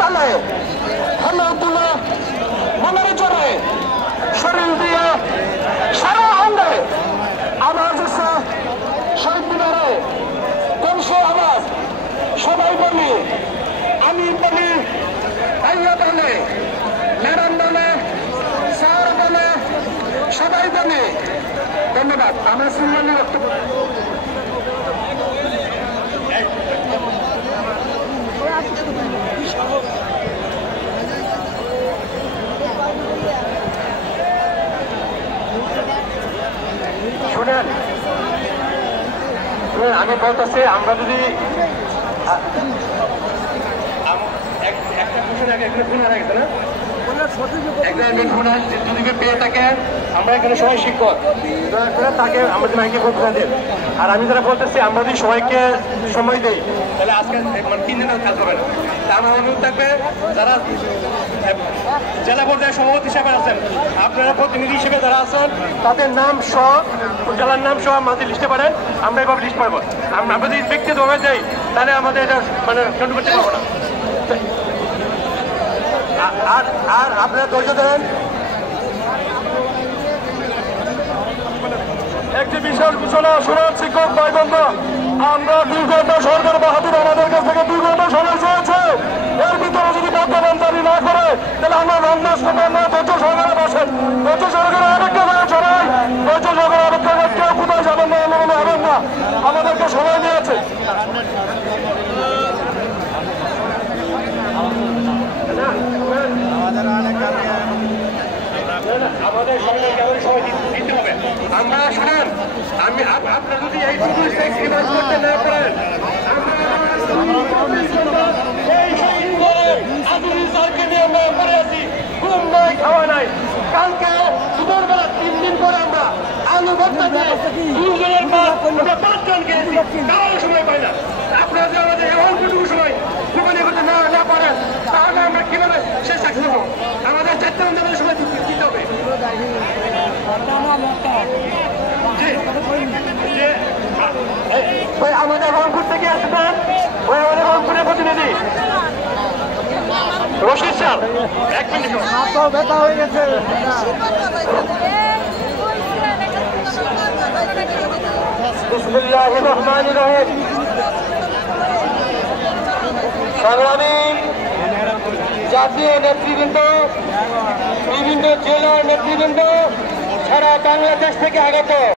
তালে হলো তুলে মনের জোরে শরীর দিয়ে সারা অঙ্গে আওয়াজ আছে শহীদ মিনারে। কোন সে আওয়াজ? সবাই বলি, আমি বলি, ভাইয়া বলে, ম্যাডাম বলে, স্যার বলে, সবাই বলে। ধন্যবাদ। আমার সম্মানী বক্তব্য শুনেন। আমি বলতেছি, আমরা যদি একটা কোশ্চেন আগে এখানে ফোন হারা গেছে না, যদি পেয়ে থাকে, আমরা এখানে সবাই শিক্ষক, তাকে আমাদের মাইকে বলতে দেন। আর আমি যারা বলতেছি, আমরা যদি সবাইকে সময় দিই তাহলে আজকে মানে 3 দিনের কাজ হবে না। আমার অনুরোধ থাকবে, যারা জেলা পর্যায়ে সভাপতি হিসেবে আছেন, আপনারা প্রতিনিধি হিসেবে যারা আছেন, তাদের নাম সহ, জেলার নাম সহ আমাদের লিস্টে পারেন। আমরা এভাবে লিস্ট পাবো। আমরা যদি ব্যক্তিগতভাবে যাই তাহলে আমাদের এটা মানে কন্ট্রোল করতে পারবো না। আর আপনারা ধৈর্য দেন। একটি বিশাল ঘোষণা শোনার শিক্ষক ভাই বন্ধু, আমরা 2 ঘন্টা সরকার বাহাদুর আমাদের কাছ থেকে 2 ঘন্টা সময় চেয়েছে। এর ভিতরে যদি বর্তমান জারি না করে তাহলে আমরা রংমাস করবেন না। ধৈর্য সরকারে বসেন, ধৈর্য সরকারে অপেক্ষা করেন সবাই, ধৈর্য সরকারে অপেক্ষা করেন। কেউ কোথায় যাবেন না, এমন হবেন না। আমাদেরকে সময় নিয়েছে। আমাদের সবাই দিতে হবে। আমরা শুনেন, আমি আপনার যদি এই করতে না পারেন, ঘুম নাই, খাওয়া নাই। কালকে দুপুরবেলা 3 দিন পরে আমরা আলু ভর্তা দিয়ে 2 জনের পর আমরা 5 জন খেয়েছি। কারো সময় পাই না। আপনারা যদি আমাদের এমনটুকু সময় ঘুমানি করতে না পারেন, তাহলে আমরা কিভাবে শেষ থাকতে পারবো? আমাদের 4 ঘন্টা সময় দিতে হবে। আমাদের রংপুর থেকে আসবেন, ওই আমাদের রংপুরের প্রতিনিধি রশিদ স্যার। 1 মিনিট ব্যথা হয়ে গেছে। বিসমিল্লাহির রহমানির রহিম। সংগ্রামী জাতীয় নেতৃবৃন্দ, বিভিন্ন জেলার নেতৃবৃন্দ, সারা বাংলাদেশ থেকে আগত